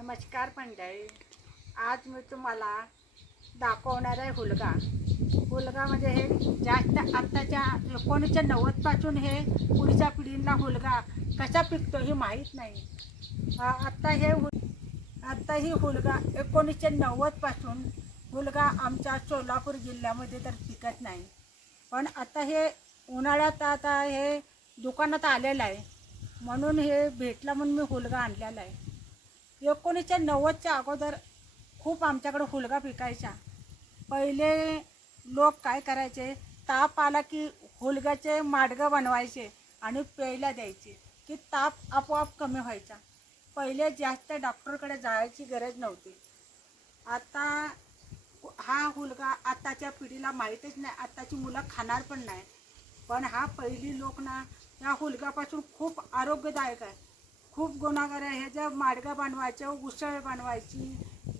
नमस्कार मंडळी, आज मी तुम्हाला दाखवणार आहे हुलगा. हुलगा म्हणजे हे जास्त आत्ताच्या 1990पासून हे पुढच्या पिढीला हुलगा कसा पिकतो हे माहीत नाही. आत्ता ही हुलगा 1990पासून हुलगा आमच्या सोलापूर जिल्ह्यामध्ये तर पिकत नाही. पण आता हे उन्हाळ्यात आता हे दुकानात आलेलं आहे, म्हणून हे भेटला म्हणून मी हुलगा आणलेला आहे. 1990च्या अगोदर खूप आमच्याकडे हुलगा पिकायचा. पहिले लोक काय करायचे, ताप आला की हुलग्याचे माडगं बनवायचे आणि प्यायला द्यायचे की ताप आपोआप कमी व्हायचा. पहिले जास्त डॉक्टरकडे जायची गरज नव्हती. आता हा हुलगा आत्ताच्या पिढीला माहीतच नाही, आत्ताची मुलं खाणार पण नाही. पण हा पहिली लोक ना या हुलगापासून खूप आरोग्यदायक आहे, खूप गुणाकार आहे. ह्याचं माडगं बनवायचं, उसळ बनवायची,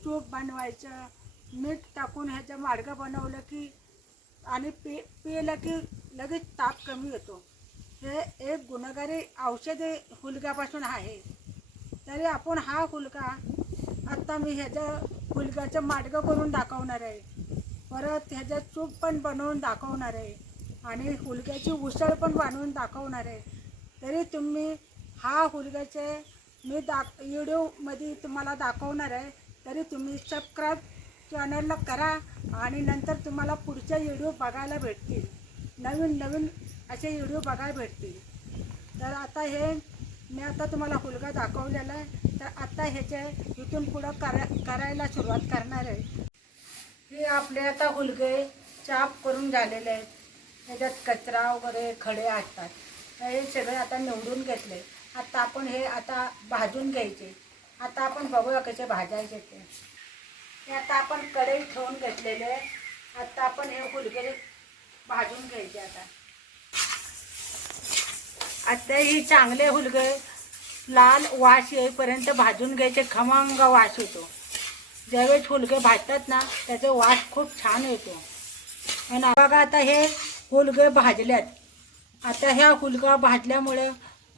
तूप बनवायचं, मीठ टाकून ह्याचं माडगं बनवलं की आणि पिलं की लगेच ताप कमी होतो. हे एक गुणकारी औषध हुलग्यापासून आहे. तरी आपण हा हुलगा आत्ता मी ह्याचं हुलग्याचं माडगं करून दाखवणार आहे, परत ह्याचं तूप पण बनवून दाखवणार आहे आणि हुलग्याची उसळ पण बनवून दाखवणार आहे. तरी तुम्ही हा हुलग्याचे मी व्हिडिओमध्ये तुम्हाला दाखवणार आहे, तरी तुम्ही सबस्क्राईब चॅनलला करा आणि नंतर तुम्हाला पुढचे व्हिडिओ बघायला भेटतील, नवीन नवीन असे व्हिडिओ बघायला भेटतील. तर आता हे मी आता तुम्हाला हुलगा दाखवलेला आहे, तर आता ह्याचे इथून पुढं करायला सुरुवात करणार आहे. हे आपले आता हुलगे चाप करून झालेले आहेत. ह्याच्यात कचरा वगैरे खडे असतात, हे सगळे आता निवडून घेतले. आता आपण हे आता भाजून घ्यायचे. आता आपण बघूया कसे भाजायचे ते. हे आता आपण कढई ठेवून घेतलेले. आता आपण हे हुलगे भाजून घ्यायचे. आता ही चांगले हुलगे लाल वास येईपर्यंत भाजून घ्यायचे. खमंग वास येतो ज्यावेळेस हुलगे भाजतात ना, त्याचा वास खूप छान येतो. आणि बघा आता हे हुलगे भाजल्यात. आता ह्या हुलगा भाजल्यामुळे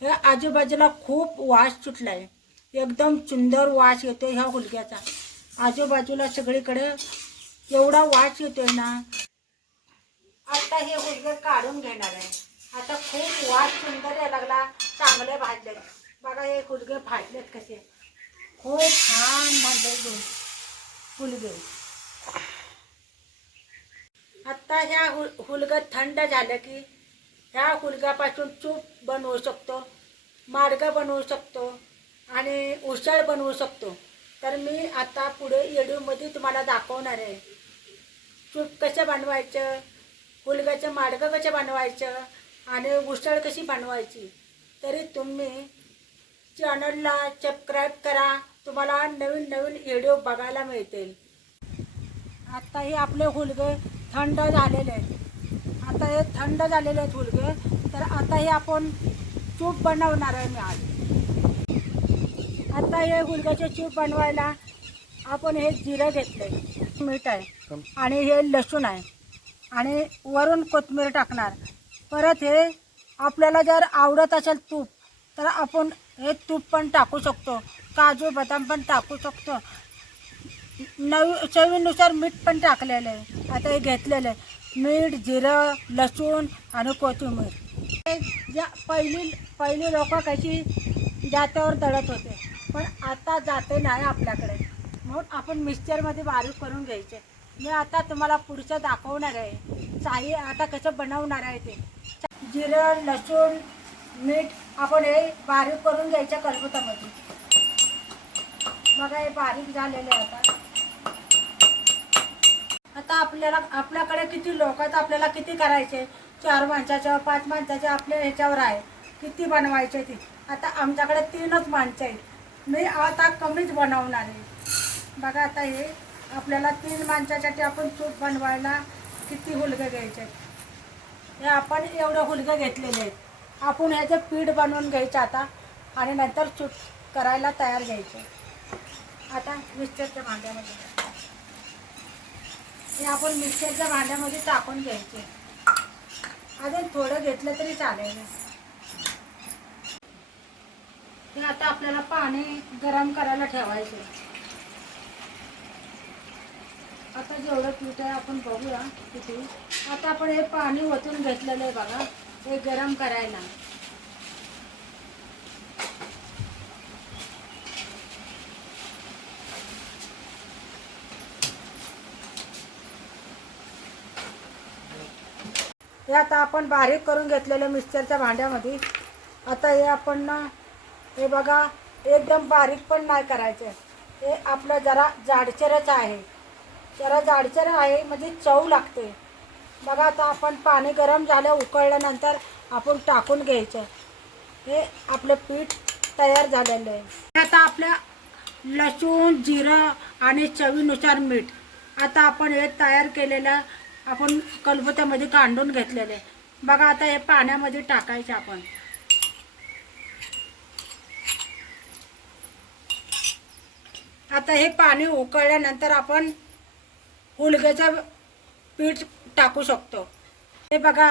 हे आजूबाजूला खूप वास सुटला आहे, एकदम सुंदर वास येतो ह्या हुलग्याचा. आजूबाजूला सगळीकडे एवढा वास येतोय ना. आता हे हुलगे काढून घेणार आहे. आता खूप वास सुंदर यायला लागला, चांगले भाजले. बघा हे हुलगे भाजलेत कसे, खूप छान भाजले हुलगे. आता ह्या हुलगा थंड झालं की ह्या हुलग्यापासून तूप बनवू शकतो, माडगं बनवू शकतो आणि उसळ बनवू शकतो. तर मी आता पुढे व्हिडिओमध्ये तुम्हाला दाखवणार आहे तूप कसं बनवायचं, हुलग्याचं माडगं कसं बनवायचं आणि उसळ कशी बनवायची. तरी तुम्ही चॅनलला सबस्क्राईब करा, तुम्हाला नवीन नवीन व्हिडिओ बघायला मिळतील. आता हे आपले हुलगे थंड झालेले आहेत. आता हे थंड झालेले आहेत हुलगे. तर आता हे आपण तूप बनवणार आहे मी आज. आता हे हुलग्याचे तूप बनवायला आपण हे जिरं घेतले, मीठ आहे आणि हे लसूण आहे आणि वरून कोथिंबीर टाकणार. परत हे आपल्याला जर आवडत असेल तूप तर आपण हे तूप पण टाकू शकतो, काजू बदाम पण टाकू शकतो. चवीनुसार मीठ पण टाकलेलं आहे. आता हे घेतलेलं आहे मीठ, जिरं, लसूण आणि कोथिंबीर. पहिली लोक कशी जात्यावर दळत होते, पण आता जाते नाही आपल्याकडे, म्हणून आपण मिक्सरमध्ये बारीक करून घ्यायचे. मी आता तुम्हाला पुढचं दाखवणार आहे आता कसं बनवणार आहे ते. जिरं, लसूण, मीठ आपण हे बारीक करून घ्यायचं खलबत्त्यामध्ये. बघा हे बारीक झालेले आता. आता आपल्याकडे किती लोक आहेत, आपल्याला किती करायचे, 4 माणसाचं 5 माणसाचं आपल्या ह्याच्यावर आहे किती बनवायचे ते. आता आमच्याकडे 3च माणसं आहेत, मी आता कमीच बनवणार आहे. बघा आता हे आपल्याला 3 माणसासाठी आपण तूप बनवायला किती हुलगे घ्यायचे. हे आपण एवढे हुलगे घेतलेले आहेत. आपण ह्याचं पीठ बनवून घ्यायचं आता आणि नंतर तूप करायला तयार घ्यायचं. आता मिक्सरच्या भांड्यामध्ये हे आपण मिक्सरच्या भांड्यामध्ये टाकून घ्यायचे. अजून थोडं घेतलं तरी चालेल. हे आता आपल्याला पाणी गरम करायला ठेवायचं. आता जेवढं पीठ आहे आपण बघूया किती. आता आपण हे पाणी ओतून घेतलेलं आहे बघा, हे गरम करायला. हे आता आपण बारीक करून घेतलेलं मिक्सरच्या भांड्यामध्ये. आता हे आपण ना, हे बघा, एकदम बारीक पण नाही करायचं. हे आपलं जरा जाडसरच आहे, जरा जाडसर आहे म्हणजे चव लागते. बघा आता आपण पाणी गरम झालं, उकळल्यानंतर आपण टाकून घ्यायचं. हे आपलं पीठ तयार झालेलं आहे. आता आपल्या लसूण, जिरं आणि चवीनुसार मीठ. आता आपण हे तयार केलेलं आपण कलबत्यामध्ये काढून घेतलेले. बघा आता हे पाण्यामध्ये टाकायचं आपण. आता हे पाणी उकळल्यानंतर आपण हुलग्याचं पीठ टाकू शकतो. हे बघा,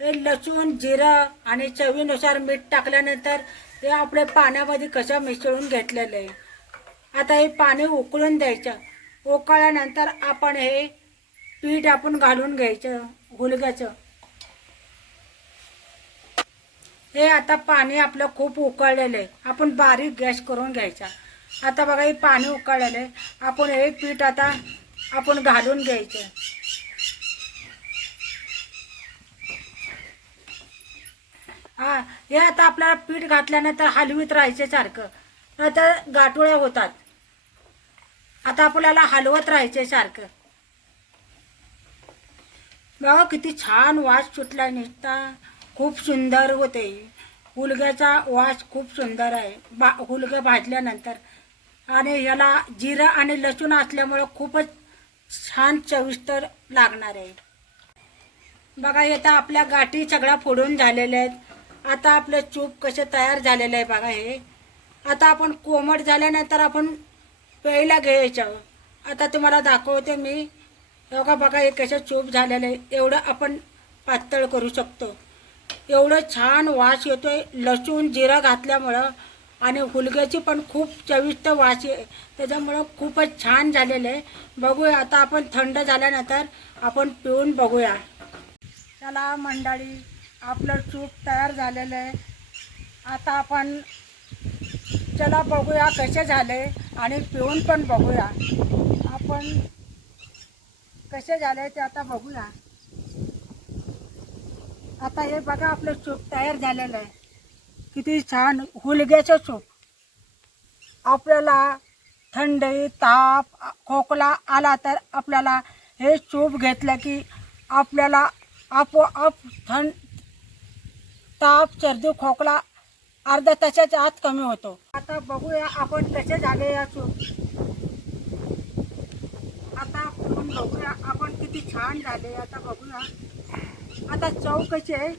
हे लसूण, जिरं आणि चवीनुसार मीठ टाकल्यानंतर हे आपल्या पाण्यामध्ये कसं मिसळून घेतलेलं आहे. आता हे पाणी उकळून द्यायचं. उकळल्यानंतर आपण हे पीठ आपण घालून घ्यायचं हुलग्याचं. हे आता पाणी आपलं खूप उकळलेलं आहे, आपण बारीक गॅस करून घ्यायचा. आता बघा हे पाणी उकळलेलं आहे, आपण हे पीठ आता आपण घालून घ्यायचं. हा, हे आता आपल्याला पीठ घातल्यानंतर हलवीत राहायचं सारखं, नाहीतर गाठोळ्या होतात. आता आपल्याला हलवत राहायचं सारखं. बघा किती छान वास सुटला नुसता, खूप सुंदर होते. हुलग्याचा वास खूप सुंदर आहे हुलगं भाजल्यानंतर. आणि याला जिरं आणि लसूण असल्यामुळं खूपच छान चविष्ट लागणार आहे. बघा आता आपल्या गाठी सगळ्या फोडून झालेल्या आहेत. आता आपलं चूप कसे तयार झालेलं आहे बघा. हे आता आपण कोमट झाल्यानंतर आपण प्यायला घ्यायचं. आता तुम्हाला दाखवते मी. बघा हे कसं चूप झालेलं आहे. एवढं आपण पातळ करू शकतो. एवढं छान वास येतोय लसूण जिरं घातल्यामुळं. आणि हुलग्याची पण खूप चविष्ट वास आहे, त्याच्यामुळं खूपच छान झालेलं आहे. बघूया आता आपण थंड झाल्यानंतर आपण पिऊन बघूया. चला मंडळी, आपलं सूप तयार झालेलं आहे. आता आपण चला बघूया कसे झाले आणि पिऊन पण बघूया आपण कसे झाले ते. आता बघूया. आता हे बघा आपलं सूप तयार झालेलं आहे. किती छान हुलग्याचं सूप. आपल्याला थंडी, ताप, खोकला आला तर आपल्याला हे सूप घेतलं की आपल्याला आपोआप ताप, सर्दी, खोकला अर्ध्या तासाच्या आत कमी होतो. आता बघूया आपण कसे झाले या सूप. आता पिऊन बघूया आपण किती छान झाले. आता बघूया आता चव कशी आहे.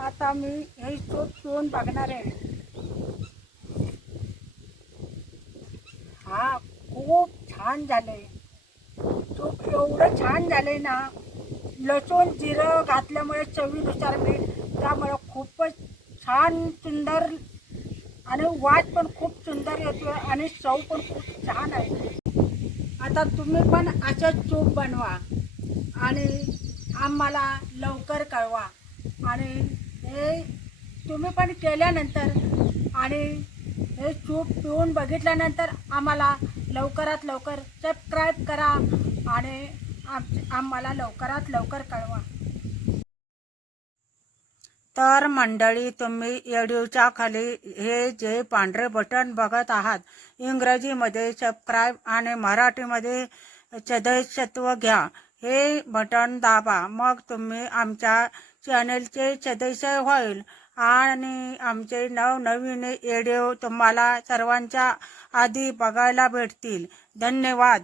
आता मी हे सूप पिऊन बघणार आहे. हा, खूप छान झाले सूप. एवढं छान झाले ना, लसूण जिरं घातल्यामुळे चवीनुसार मीठ, त्यामुळे खूपच छान सुंदर आणि वास पण खूप सुंदर येतोय आणि चव पण खूप छान आहे. आता तुम्ही पण असंच सूप बनवा आणि आम्हाला लवकर कळवा. आणि हे तुम्ही पण केल्यानंतर आणि हे सूप पिऊन बघितल्यानंतर आम्हाला लवकरात लवकर सबस्क्राईब करा आणि आम्हाला लवकरात लवकर कळवा. तर मंडळी, तुम्ही व्हिडिओच्या खाली हे जे पांढरे बटन बघत आहात, इंग्रजीमध्ये सबस्क्राईब आणि मराठीमध्ये सदस्यत्व घ्या, हे बटन दाबा. मग तुम्ही आमच्या चॅनलचे सदस्य होईल आणि आमचे नवनवीन व्हिडिओ तुम्हाला सर्वांच्या आधी बघायला भेटतील. धन्यवाद.